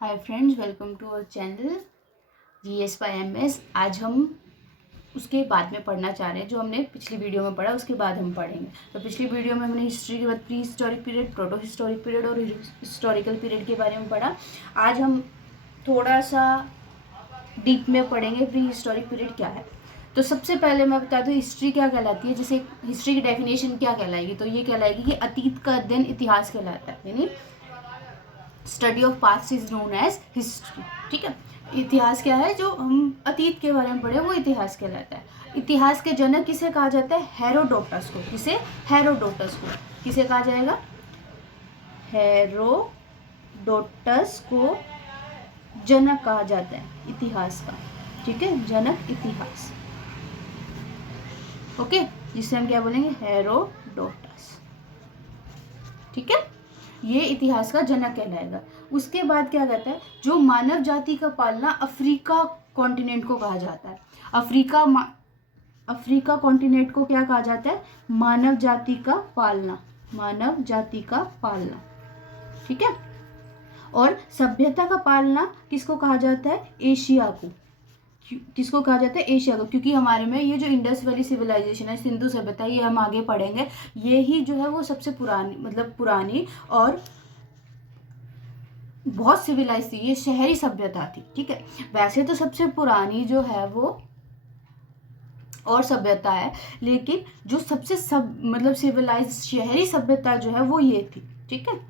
Hi friends, welcome to our channel GS by MS। आज हम उसके बाद में पढ़ना चाह रहे हैं जो हमने पिछली वीडियो में पढ़ा, उसके बाद हम पढ़ेंगे। तो पिछली वीडियो में हमने हिस्ट्री के बाद pre historic period, proto historic period और हिस्टोरिकल पीरियड के बारे में पढ़ा। आज हम थोड़ा सा डीप में पढ़ेंगे प्री हिस्टोरिक पीरियड क्या है। तो सबसे पहले मैं बता दूँ हिस्ट्री क्या कहलाती है। जैसे हिस्ट्री की डेफिनेशन क्या कहलाएगी, तो ये कहलाएगी कि अतीत का अध्ययन इतिहास कहलाता है, यानी study of past is known as history. ठीक है, इतिहास क्या है, जो हम अतीत के बारे में पढ़े वो इतिहास कहलाता है। इतिहास के जनक किसे कहा जाता है? हेरोडोटस को। किसे? हेरोडोटस को। किसे कहा जाएगा? हेरोडोटस को जनक कहा जाता है इतिहास का। ठीक है, जनक इतिहास। ओके, जिसे हम क्या बोलेंगे? हेरोडोटस। ठीक है, ये इतिहास का जनक कहलाएगा। उसके बाद क्या कहता है, जो मानव जाति का पालना अफ्रीका कॉन्टिनेंट को कहा जाता है। अफ्रीका कॉन्टिनेंट को क्या कहा जाता है? मानव जाति का पालना। मानव जाति का पालना। ठीक है, और सभ्यता का पालना किसको कहा जाता है? एशिया को। किसको कहा जाता है? एशिया को, क्योंकि हमारे में ये जो इंडस वैली सिविलाइजेशन है, सिंधु सभ्यता, ये हम आगे पढ़ेंगे, ये ही जो है वो सबसे पुरानी, मतलब पुरानी और बहुत सिविलाइज थी। ये शहरी सभ्यता थी। ठीक है, वैसे तो सबसे पुरानी जो है वो और सभ्यता है, लेकिन जो सबसे मतलब सिविलाइज शहरी सभ्यता जो है वो ये थी। ठीक है,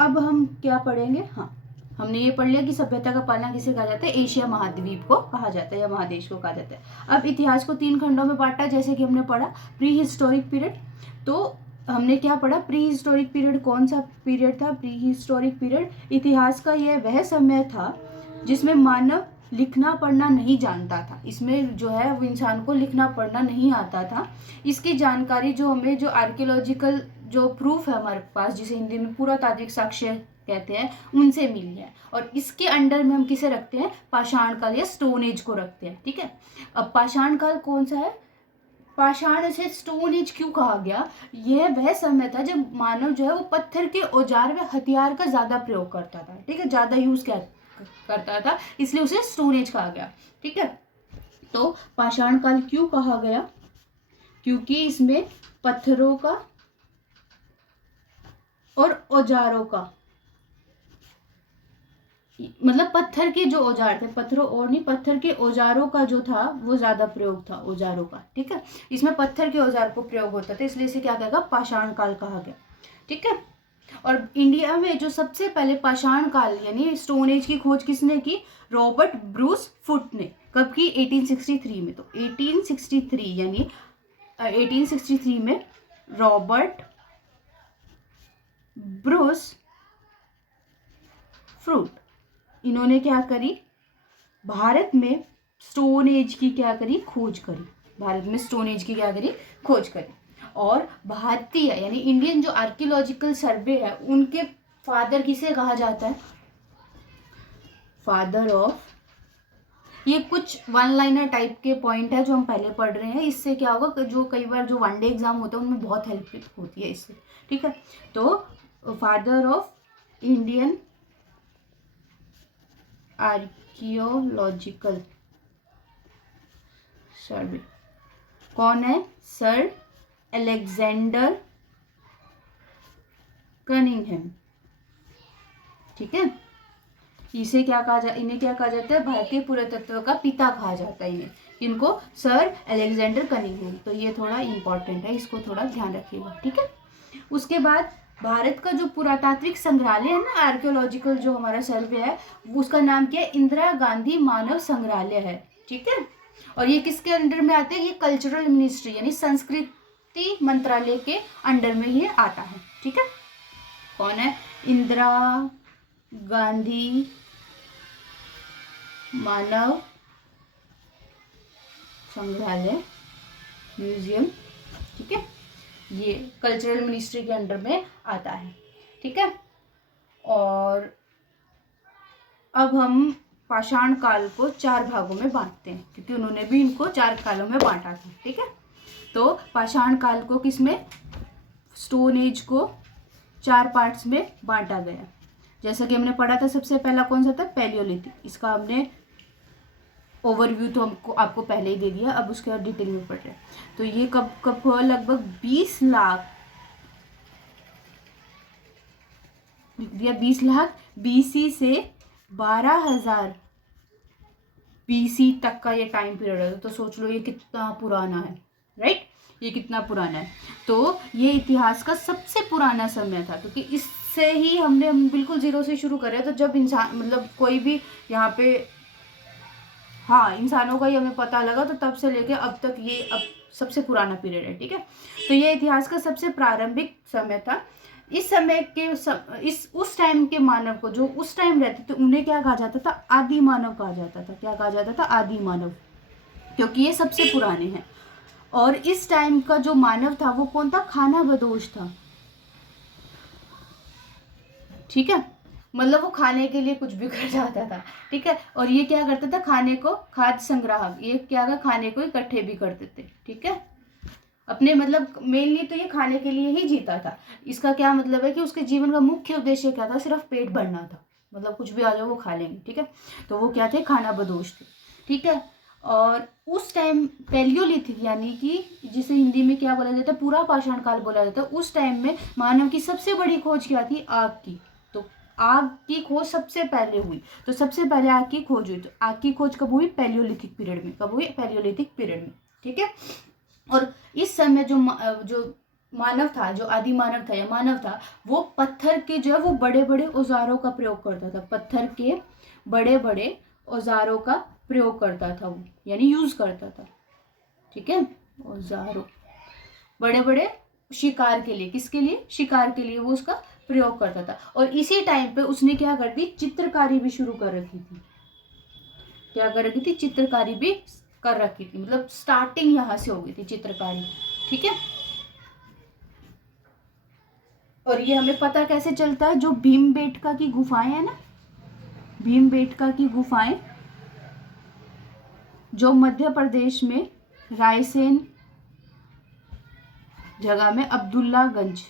अब हम क्या पढ़ेंगे? हाँ, हमने ये पढ़ लिया कि सभ्यता का पालना किसे कहा जाता है? एशिया महाद्वीप को कहा जाता है या महादेश को कहा जाता है। अब इतिहास को 3 खंडों में बांटा, जैसे कि हमने पढ़ा प्री हिस्टोरिक पीरियड। तो हमने क्या पढ़ा? प्री हिस्टोरिक पीरियड कौन सा पीरियड था? प्री हिस्टोरिक पीरियड इतिहास का यह वह समय था जिसमें मानव लिखना पढ़ना नहीं जानता था। इसमें जो है वो इंसान को लिखना पढ़ना नहीं आता था। इसकी जानकारी जो हमें, जो आर्कियोलॉजिकल जो प्रूफ है हमारे पास, जिसे हिंदी में पुरातात्विक साक्ष्य कहते हैं, उनसे मिली है। और इसके अंडर में हम किसे रखते हैं? पाषाण काल या स्टोन एज को रखते हैं। ठीक है, अब पाषाण काल कौन सा है? पाषाण से स्टोन एज क्यों कहा गया? यह वह समय था जब मानव जो है वो पत्थर के औजार व हथियार का ज्यादा प्रयोग करता था। ठीक है, ज्यादा यूज करता था, इसलिए उसे स्टोन एज कहा गया। ठीक है, तो पाषाण काल क्यों कहा गया? क्योंकि इसमें पत्थरों का और औजारों का, मतलब पत्थर के जो औजार थे, पत्थरों और नहीं, पत्थर के औजारों का जो था वो ज्यादा प्रयोग था, औजारों का। ठीक है, इसमें पत्थर के औजार को प्रयोग होता था, इसलिए इसे क्या कहेगा? पाषाण काल कहा गया। ठीक है, और इंडिया में जो सबसे पहले पाषाण काल यानी स्टोन एज की खोज किसने की? रॉबर्ट ब्रूस फुट ने। कब की? 1863 में। तो 1863 यानी 1863 में रॉबर्ट ब्रूस फ्रूट, इन्होंने क्या करी? भारत में स्टोन एज की क्या करी? खोज करी। भारत में स्टोन एज की क्या करी? खोज करी। और भारतीय यानी इंडियन जो आर्कियोलॉजिकल सर्वे है, उनके फादर किसे कहा जाता है? Father of. ये कुछ वन लाइनर टाइप के पॉइंट है जो हम पहले पढ़ रहे हैं। इससे क्या होगा, जो कई बार जो वनडे एग्जाम होता है उनमें बहुत हेल्प होती है इससे। ठीक है, तो फादर ऑफ इंडियन आर्कियोलॉजिकल सर्वे कौन है? Sir Alexander Cunningham. ठीक है, इसे क्या कहा जाता है? इन्हें क्या कहा जाता है? भारतीय पुरातत्व का पिता कहा जाता है इन्हें। इनको सर अलेक्जेंडर कनिंघम। तो ये थोड़ा इंपॉर्टेंट है, इसको थोड़ा ध्यान रखिएगा। ठीक है, उसके बाद भारत का जो पुरातात्विक संग्रहालय है ना, आर्कियोलॉजिकल जो हमारा सर्वे है, उसका नाम क्या है? इंदिरा गांधी मानव संग्रहालय है। ठीक है, और ये किसके अंडर में आते हैं? ये कल्चरल मिनिस्ट्री यानी संस्कृति मंत्रालय के अंडर में ये आता है। ठीक है, कौन है? इंदिरा गांधी मानव संग्रहालय म्यूजियम। ठीक है, ये कल्चरल मिनिस्ट्री के अंडर में आता है। ठीक है, और अब हम पाषाण काल को 4 भागों में बांटते हैं, क्योंकि उन्होंने भी इनको 4 कालों में बांटा था। ठीक है, तो पाषाण काल को किसमें? स्टोन एज को 4 पार्ट्स में बांटा गया। जैसा कि हमने पढ़ा था सबसे पहला कौन सा था, पैलियोलिथिक। इसका हमने ओवरव्यू तो हमको आपको पहले ही दे दिया, अब उसके बाद डिटेल में पढ़ रहे हैं। तो ये कब कब हुआ, लगभग 20 लाख, लिख दिया 20 लाख बीसी से 12,000 बीसी तक का ये टाइम पीरियड है। तो सोच लो ये कितना पुराना है, राइट, ये कितना पुराना है। तो ये इतिहास का सबसे पुराना समय था, क्योंकि इससे ही हम बिल्कुल जीरो से शुरू करें। तो जब इंसान मतलब कोई भी यहाँ पे, हाँ, इंसानों का ही हमें पता लगा, तो तब से लेके अब तक ये अब सबसे पुराना पीरियड है, ठीक है। तो ये इतिहास का सबसे प्रारंभिक समय था। इस समय के उस टाइम के मानव को, जो उस टाइम रहते थे, उन्हें क्या कहा जाता था, आदि मानव कहा जाता था। क्या कहा जाता था, आदि मानव, क्योंकि ये सबसे पुराने हैं। और इस टाइम का जो मानव था वो कौन था, खानाबदोश था, ठीक है। मतलब वो खाने के लिए कुछ भी कर जाता था, ठीक है। और ये क्या करता था, खाने को, खाद्य संग्राहक, ये क्या था, खाने को इकट्ठे भी करते थे, ठीक है। अपने मतलब मेनली तो ये खाने के लिए ही जीता था। इसका क्या मतलब है कि उसके जीवन का मुख्य उद्देश्य क्या था, सिर्फ पेट भरना था, मतलब कुछ भी आ जाओ वो खा लेंगे, ठीक है। तो वो क्या थे, खानाबदोश थे, ठीक है। और उस टाइम पैलियोलिथिक, यानी कि जिसे हिंदी में क्या बोला जाता है, पूरा पाषाण काल बोला जाता है। उस टाइम में मानव की सबसे बड़ी खोज क्या थी, आग की। तो आग की खोज सबसे पहले हुई, तो सबसे पहले आग की खोज हुई। तो आग की खोज कब हुई, पैलियोलिथिक पीरियड में। कब हुई, पैलियोलिथिक पीरियड में, ठीक है। और इस समय जो मानव था, जो आदि मानव था या मानव था, वो पत्थर के जो है वो बड़े बड़े औजारों का प्रयोग करता था। पत्थर के बड़े बड़े औजारों का प्रयोग करता था वो, यानी यूज करता था, ठीक है। औजारों, बड़े बड़े शिकार के लिए, किसके लिए, शिकार के लिए वो उसका प्रयोग करता था। और इसी टाइम पे उसने क्या कर दी, चित्रकारी भी शुरू कर रखी थी। क्या कर रखी थी, चित्रकारी भी कर रखी थी। मतलब स्टार्टिंग यहाँ से हो गई थी चित्रकारी, ठीक है। और ये हमें पता कैसे चलता है, जो भीमबेटका की गुफाएं है ना, भीमबेटका की गुफाएं जो मध्य प्रदेश में रायसेन जगह में अब्दुल्लागंज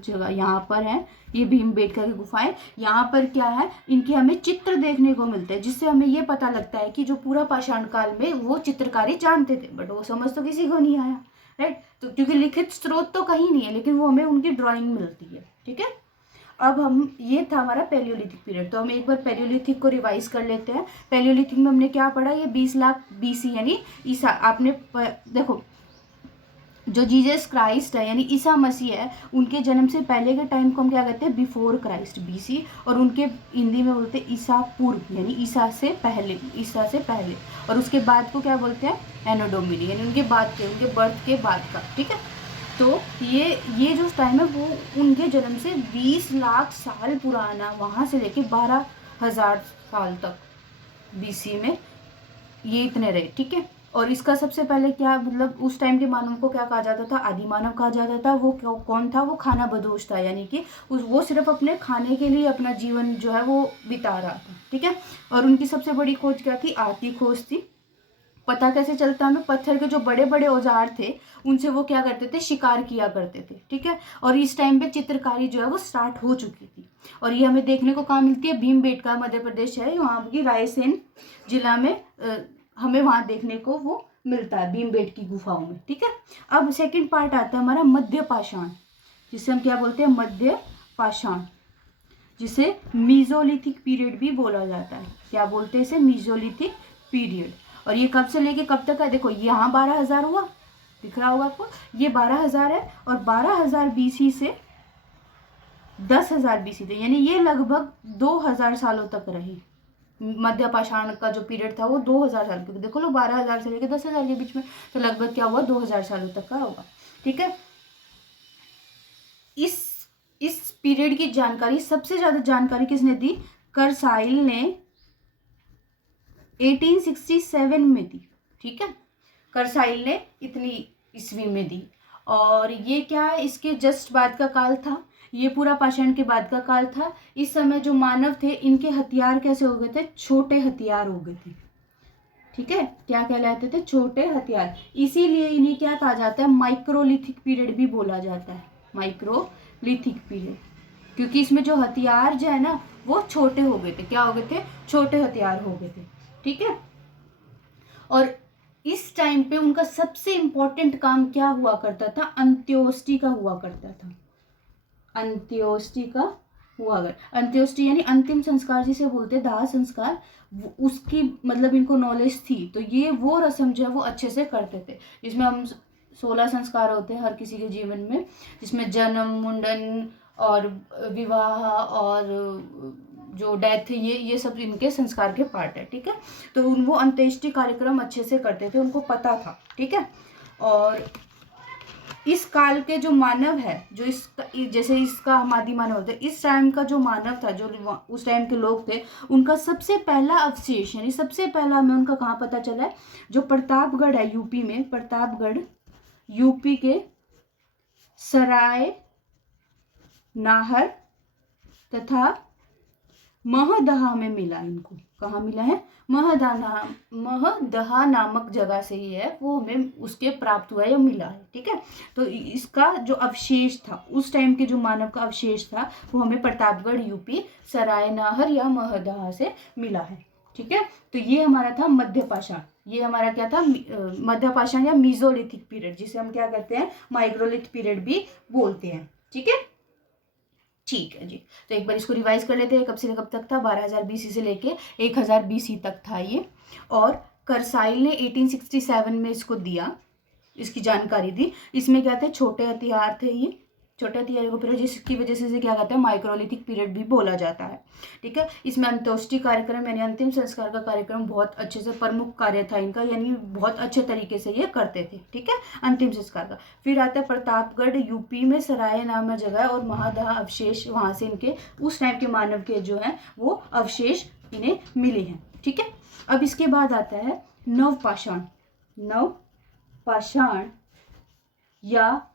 जगह यहाँ पर है, ये भीमबेटका की गुफाएं। यहाँ पर क्या है, इनके हमें चित्र देखने को मिलते हैं, जिससे हमें ये पता लगता है कि जो पूरा पाषाण काल में वो चित्रकारी जानते थे, बट वो समझ तो किसी को नहीं आया, राइट। तो क्योंकि लिखित स्रोत तो कहीं नहीं है, लेकिन वो हमें उनकी ड्राइंग मिलती है, ठीक है। अब हम, ये था हमारा पैलियोलिथिक पीरियड। तो हम एक बार पैलियोलिथिक को रिवाइज कर लेते हैं। पैलियोलिथिक में हमने क्या पढ़ा, ये 20 लाख बीसी, यानी ईसा, आपने देखो, जो जीसस क्राइस्ट है यानी ईसा मसीह है, उनके जन्म से पहले के टाइम को हम क्या कहते हैं, बिफोर क्राइस्ट, बीसी। और उनके हिंदी में बोलते हैं ईसा पूर्व, यानी ईसा से पहले, ईसा से पहले। और उसके बाद को क्या बोलते हैं, एनो डोमिनी, यानी उनके बाद के, उनके बर्थ के बाद का, ठीक है। तो ये जो टाइम है वो उनके जन्म से 20 लाख साल पुराना, वहाँ से लेके 12,000 साल तक बीसी में ये इतने रहे, ठीक है। और इसका सबसे पहले क्या मतलब, उस टाइम के मानव को क्या कहा जाता था, आदि मानव कहा जाता था। वो कौन था, वो खानाबदोश था, यानी कि वो सिर्फ अपने खाने के लिए अपना जीवन जो है वो बिता रहा था, ठीक है। और उनकी सबसे बड़ी खोज क्या थी, आग की खोज थी। पता कैसे चलता हमें, पत्थर के जो बड़े बड़े औजार थे उनसे वो क्या करते थे, शिकार किया करते थे, ठीक है। और इस टाइम पे चित्रकारी जो है वो स्टार्ट हो चुकी थी। और ये हमें देखने को कहाँ मिलती है, भीमबेटका मध्य प्रदेश है, वहाँ की रायसेन जिला में हमें वहाँ देखने को वो मिलता है, भीमबेटका की गुफाओं में, ठीक है। अब सेकंड पार्ट आता है हमारा मध्य पाषाण, जिसे हम क्या बोलते हैं, मध्य पाषाण, जिसे मीजोलिथिक पीरियड भी बोला जाता है। क्या बोलते हैं इसे, मीजोलिथिक पीरियड। और ये कब से लेके कब तक है, देखो यहाँ 12,000 हुआ, दिख रहा होगा आपको, ये 12,000 है। और 12,000 बीसी से 10,000 बीसी थे, यानी ये लगभग 2,000 सालों तक रहे। मध्य पाषाण का जो पीरियड था वो 2,000 साल, क्योंकि देखो लो 12,000 से लेकर 10,000 के बीच में, तो लगभग क्या हुआ, 2,000 सालों तक का होगा, ठीक है। इस पीरियड की जानकारी, सबसे ज्यादा जानकारी किसने दी, कर्साइल ने 1867 में दी, ठीक है। कर्साइल ने इतनी ईस्वी में दी। और ये क्या है, इसके जस्ट बाद का काल था, ये पूरा पाषाण के बाद का काल था। इस समय जो मानव थे, इनके हथियार कैसे हो गए थे, छोटे हथियार हो गए थे, ठीक है। क्या कहलाते थे, छोटे हथियार। इसीलिए इन्हें क्या कहा जाता है, माइक्रोलिथिक पीरियड भी बोला जाता है, माइक्रोलिथिक पीरियड, क्योंकि इसमें जो हथियार जो है ना वो छोटे हो गए थे। क्या हो गए थे? छोटे हथियार हो गए थे, ठीक है। और इस टाइम पे उनका सबसे इम्पोर्टेंट काम क्या हुआ करता था? अंत्योष्टि का हुआ करता था। अंत्योष्टि का हुआ करता, अंत्योष्टि यानी अंतिम संस्कार जिसे बोलते हैं, दाह संस्कार, उसकी मतलब इनको नॉलेज थी। तो ये वो रस्म जो है वो अच्छे से करते थे। इसमें हम 16 संस्कार होते हैं हर किसी के जीवन में, जिसमें जन्म, मुंडन और विवाह और जो डेथ, ये सब इनके संस्कार के पार्ट है, ठीक है। तो वो अंत्येष्टि कार्यक्रम अच्छे से करते थे, उनको पता था, ठीक है। और इस काल के जो मानव है, जो जैसे इसका हम आदि मानव होते हैं, इस टाइम का जो मानव था, जो उस टाइम के लोग थे, उनका सबसे पहला अवशेष यानी सबसे पहला हमें उनका कहाँ पता चला है? जो प्रतापगढ़ है यूपी में, प्रतापगढ़ यूपी के सराय नाहर तथा महदहा में मिला। इनको कहाँ मिला है? महदहा नामक जगह से ही है, वो हमें उसके प्राप्त हुआ या मिला है, ठीक है। तो इसका जो अवशेष था, उस टाइम के जो मानव का अवशेष था, वो हमें प्रतापगढ़ यूपी सराय नाहर या महदहा से मिला है, ठीक है। तो ये हमारा था मध्य पाषाण। ये हमारा क्या था? मध्य पाषाण या मीजोलिथिक पीरियड, जिसे हम क्या कहते हैं? माइक्रोलिथ पीरियड भी बोलते हैं, ठीक है। ठीक है जी। तो एक बार इसको रिवाइज कर लेते हैं। कब से कब तक था? 12,000 BC से लेके 1000 BC तक था ये। और करसाइल ने 1867 में इसको दिया, इसकी जानकारी दी। इसमें क्या थे? छोटे हथियार थे ये, छोटे हथियार को पीरियड, जिसकी वजह से इसे क्या कहते हैं? माइक्रोलिथिक पीरियड भी बोला जाता है, ठीक है। इसमें अंत्येष्टि कार्यक्रम यानी अंतिम संस्कार का कार्यक्रम बहुत अच्छे से प्रमुख कार्य था इनका, यानी बहुत अच्छे तरीके से ये करते थे, ठीक है, अंतिम संस्कार का। फिर आता है प्रतापगढ़ यूपी में सराय नामक जगह और महादहा अवशेष, वहाँ से इनके उस टाइम के मानव के जो है वो अवशेष इन्हें मिले हैं, ठीक है। अब इसके बाद आता है नवपाषाण। नवपाषाण या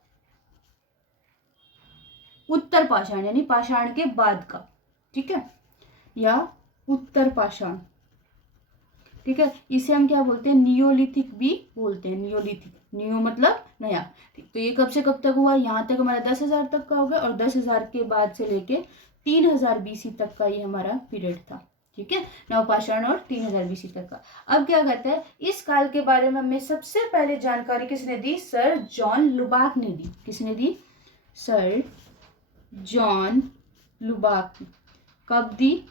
उत्तर पाषाण यानी पाषाण के बाद का, ठीक है, या उत्तर पाषाण, ठीक है। इसे हम क्या बोलते हैं? नियोलिथिक भी बोलते हैं। नियोलिथिक, नियो मतलब नया, ठीक। तो ये कब से कब तक हुआ? यहाँ तक हमारा 10,000 तक का हो गया, और 10,000 के बाद से लेके 3000 BC तक का ये हमारा पीरियड था, ठीक है। नवपाषाण और 3000 BC तक का। अब क्या कहता है? इस काल के बारे में हमें सबसे पहले जानकारी किसने दी? सर जॉन लुबाक ने दी। किसने दी? Sir John लुबाक। कब दी?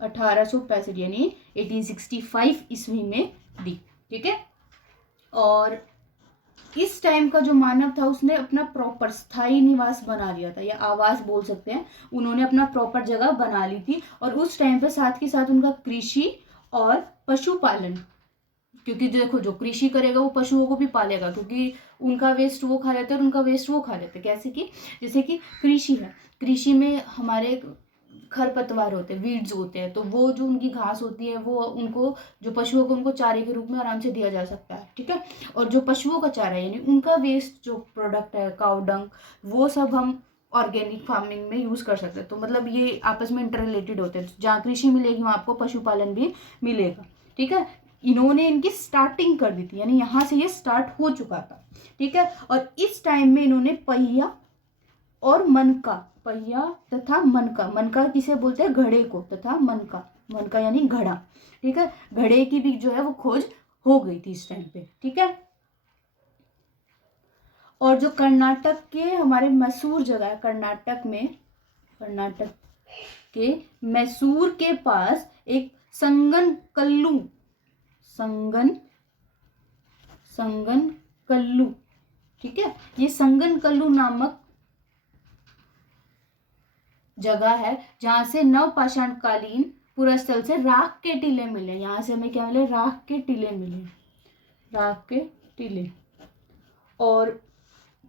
1865 यानी 1865 ईस्वी में दी, ठीक है। और इस टाइम का जो मानव था उसने अपना प्रॉपर स्थायी निवास बना लिया था, या आवास बोल सकते हैं। उन्होंने अपना प्रॉपर जगह बना ली थी, और उस टाइम पे साथ के साथ उनका कृषि और पशुपालन, क्योंकि देखो जो कृषि करेगा वो पशुओं को भी पालेगा, क्योंकि उनका वेस्ट वो खा लेते हैं और उनका वेस्ट वो खा लेते हैं। कैसे कि जैसे कि कृषि है, कृषि में हमारे खरपतवार होते हैं, वीड्स होते हैं, तो वो जो उनकी घास होती है वो उनको, जो पशुओं को, उनको चारे के रूप में आराम से दिया जा सकता है, ठीक है। और जो पशुओं का चारा यानी उनका वेस्ट जो प्रोडक्ट है, काउ डंग, वो सब हम ऑर्गेनिक फार्मिंग में यूज़ कर सकते हैं। तो मतलब ये आपस में इंटर रिलेटेड होते हैं। जहाँ कृषि मिलेगी वहाँ आपको पशुपालन भी मिलेगा, ठीक है। इन्होंने इनकी स्टार्टिंग कर दी थी, यानी यहाँ से ये स्टार्ट हो चुका था, ठीक है। और इस टाइम में इन्होंने पहिया और मनका, पहिया तथा मनका, मनका किसे बोलते हैं? घड़े को, तथा मनका, मनका यानी घड़ा, ठीक है। घड़े की भी जो है वो खोज हो गई थी इस टाइम पे, ठीक है। और जो कर्नाटक के हमारे मैसूर जगह है, कर्नाटक में, कर्नाटक के मैसूर के पास एक संगनकल्लू, संगनकल्लू, ठीक है। ये संगनकल्लू नामक जगह है जहाँ से नवपाषाण कालीन पुरस्थल से राख के टीले मिले। यहाँ से हमें क्या मिले? राख के टीले मिले, राख के टीले। और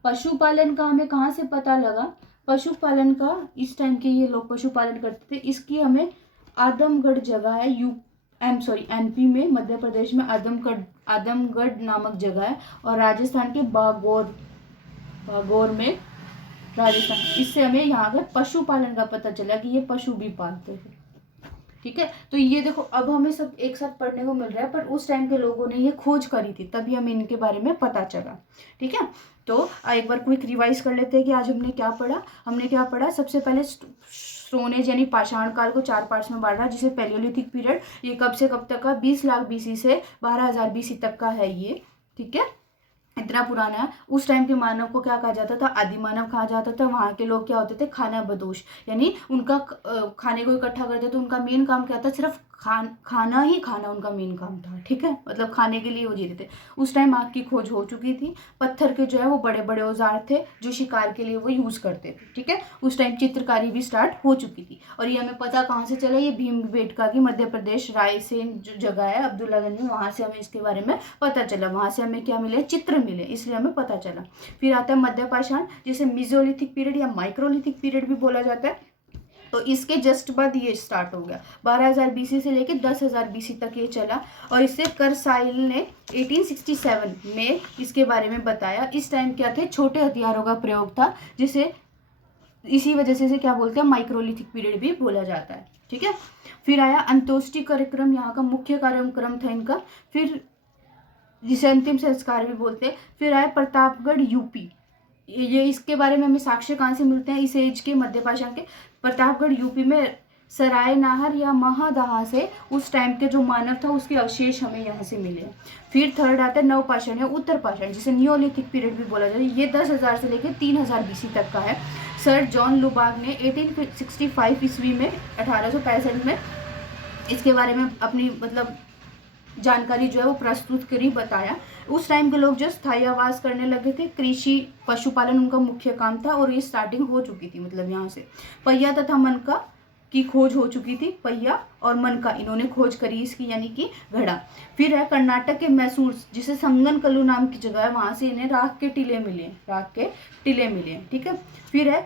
पशुपालन का हमें कहाँ से पता लगा? पशुपालन का इस टाइम के ये लोग पशुपालन करते थे, इसकी हमें आदमगढ़ जगह है MP में, मध्य प्रदेश में आदमगढ़ नामक जगह है, और राजस्थान के बागोर में, राजस्थान, इससे हमें यहाँ पर पशुपालन का पता चला कि ये पशु भी पालते थे, ठीक है। तो ये देखो अब हमें सब एक साथ पढ़ने को मिल रहा है, पर उस टाइम के लोगों ने ये खोज करी थी, तभी हमें इनके बारे में पता चला। ठीक है, तो एक बार क्विक रिवाइज कर लेते हैं कि आज हमने क्या पढ़ा। हमने क्या पढ़ा, सबसे पहले स्टोन एज यानी पाषाण काल को 4 पार्ट्स में बांटा, जिसे पैलियोलिथिक पीरियड, ये कब से कब तक का, 20 लाख बीसी से 12,000 बीसी तक का है ये। ठीक है, इतना पुराना है। उस टाइम के मानव को क्या कहा जाता था, आदि मानव कहा जाता था। वहाँ के लोग क्या होते थे, खाना बदोश, यानी उनका खाने को इकट्ठा करते थे। उनका मेन काम क्या था, सिर्फ खाना ही खाना उनका मेन काम था। ठीक है, मतलब खाने के लिए वो जीते थे। उस टाइम आग की खोज हो चुकी थी। पत्थर के जो है वो बड़े बड़े औजार थे जो शिकार के लिए वो यूज़ करते थे। ठीक है, उस टाइम चित्रकारी भी स्टार्ट हो चुकी थी। और ये हमें पता कहाँ से चला, ये भीमबेटका की मध्य प्रदेश रायसेन जो जगह है अब्दुल्लागंज में, वहाँ से हमें इसके बारे में पता चला। वहाँ से हमें क्या मिले, चित्र मिले, इसलिए हमें पता चला। फिर आता है मध्य पाषाण, जिसे मेसोलिथिक पीरियड या माइक्रोलिथिक पीरियड भी बोला जाता है। तो इसके जस्ट बाद ये स्टार्ट हो गया। 12,000 बीसी से लेकर 10,000 बीसी तक ये चला। और इससे करसाइल ने 1867 में इसके बारे में बताया। इस टाइम क्या थे, छोटे हथियारों का प्रयोग था, जिसे इसी वजह से इसे क्या बोलते हैं, माइक्रोलिथिक पीरियड भी बोला जाता है। ठीक है, फिर आया अंत्योष्टि कार्यक्रम, यहाँ का मुख्य कार्यक्रम था इनका। फिर जिसे अंतिम संस्कार भी बोलते हैं। फिर आया प्रतापगढ़ यूपी, ये इसके बारे में हमें साक्ष्य कहाँ से मिलते हैं, इस एज के मध्य पाषाण के। प्रतापगढ़ यूपी में सराय नाहर या महादहा से उस टाइम के जो मानव था उसके अवशेष हमें यहाँ से मिले। फिर थर्ड आता है नवपाषाण या उत्तर पाषाण, जिसे नियोलिथिक पीरियड भी बोला जाता है। ये 10,000 से लेकर 3,000 बीसी तक का है। सर जॉन लुबाग ने 1865 ईस्वी में 1865 में इसके बारे में अपनी मतलब जानकारी जो है वो प्रस्तुत करी, बताया। उस टाइम के लोग जो स्थायी आवास करने लगे थे, कृषि पशुपालन उनका मुख्य काम था, और ये स्टार्टिंग हो चुकी थी। मतलब यहाँ से पहिया तथा मनका की खोज हो चुकी थी। पहिया और मनका इन्होंने खोज करी इसकी, यानी कि घड़ा। फिर है कर्नाटक के मैसूर, जिसे संगन कल्लू नाम की जगह है, वहाँ से इन्हें राख के टीले मिले। ठीक है, फिर है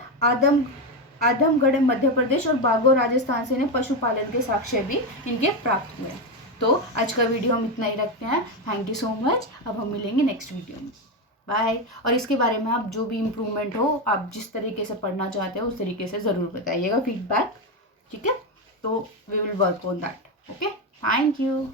आदमगढ़ मध्य प्रदेश और बागोर राजस्थान से इन्हें पशुपालन के साक्ष्य भी इनके प्राप्त हुए। तो आज का वीडियो हम इतना ही रखते हैं। Thank you so much. अब हम मिलेंगे नेक्स्ट वीडियो में। बाय। और इसके बारे में आप जो भी इम्प्रूवमेंट हो, आप जिस तरीके से पढ़ना चाहते हो उस तरीके से ज़रूर बताइएगा, फीडबैक। ठीक है, तो we will work on that. Okay, thank you.